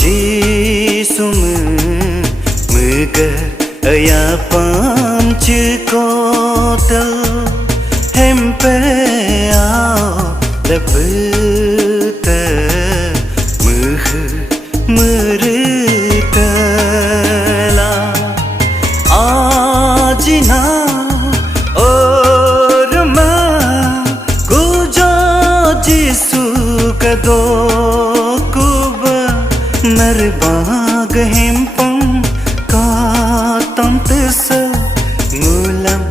jisum muga aya panch kotal hempe ao labta muh murtala ajina और मैं गुजा जिसु कदो कुब नरबाग हिंपं कातम तिस मूलम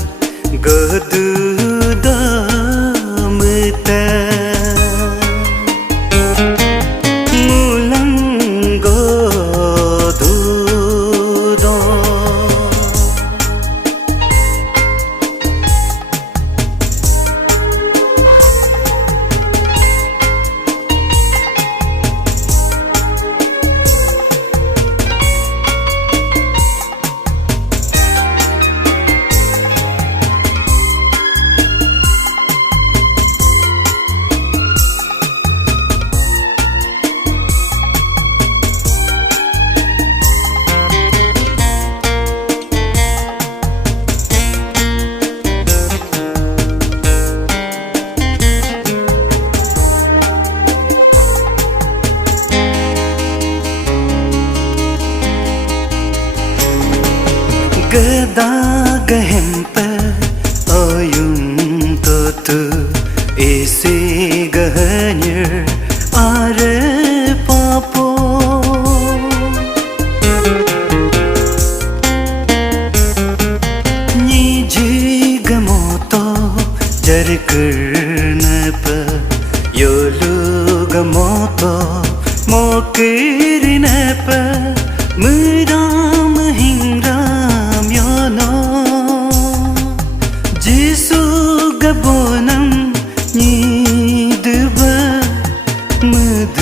गदु दमत मूलम गदु दो gada gahempa oyum totu isi gahanyer are papo ni jigamoto jarkarnapa yolu gamoto mokirinapa muram hingram yono jisu gabonam nidba mud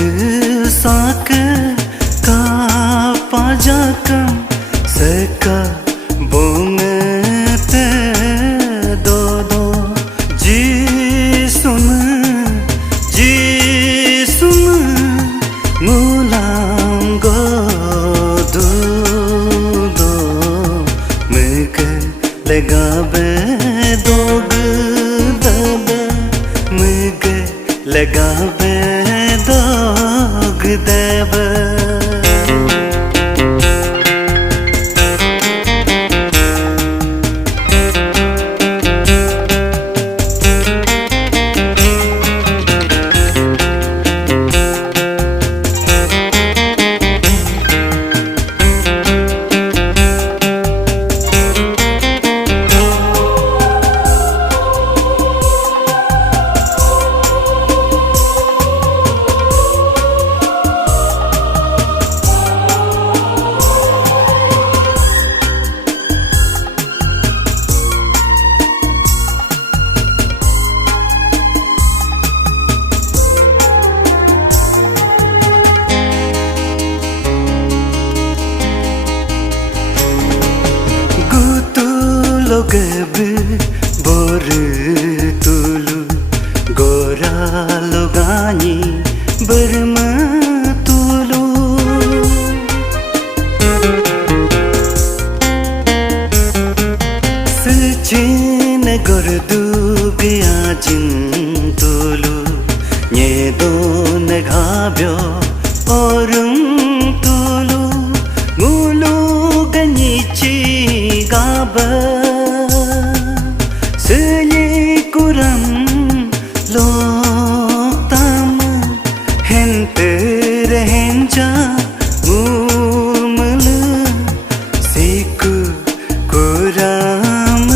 sak ka pajakam saka bongte do do jisun mulango do do muke लगावे दोग दब मुके लगावे दोग दब लोगब bore Tulu गोरा लोगानी बर्म तुलु सचिन गोरदु गया जिन तुलु ये दोन घाब्यो औरुम तुलु मुलु गनीची गाब कुरम लोकतम हेंतर हेंजा मुमल सिकु कुरम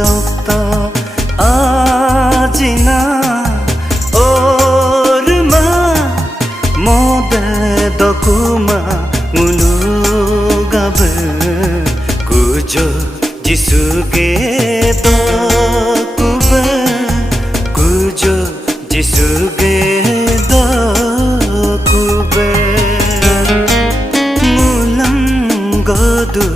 लोकता आजिना और मा मोद दकुमा मुलु गब कुजो जिसुगे तो कुब कुजो जिसुगे तो कुब मुलम गदु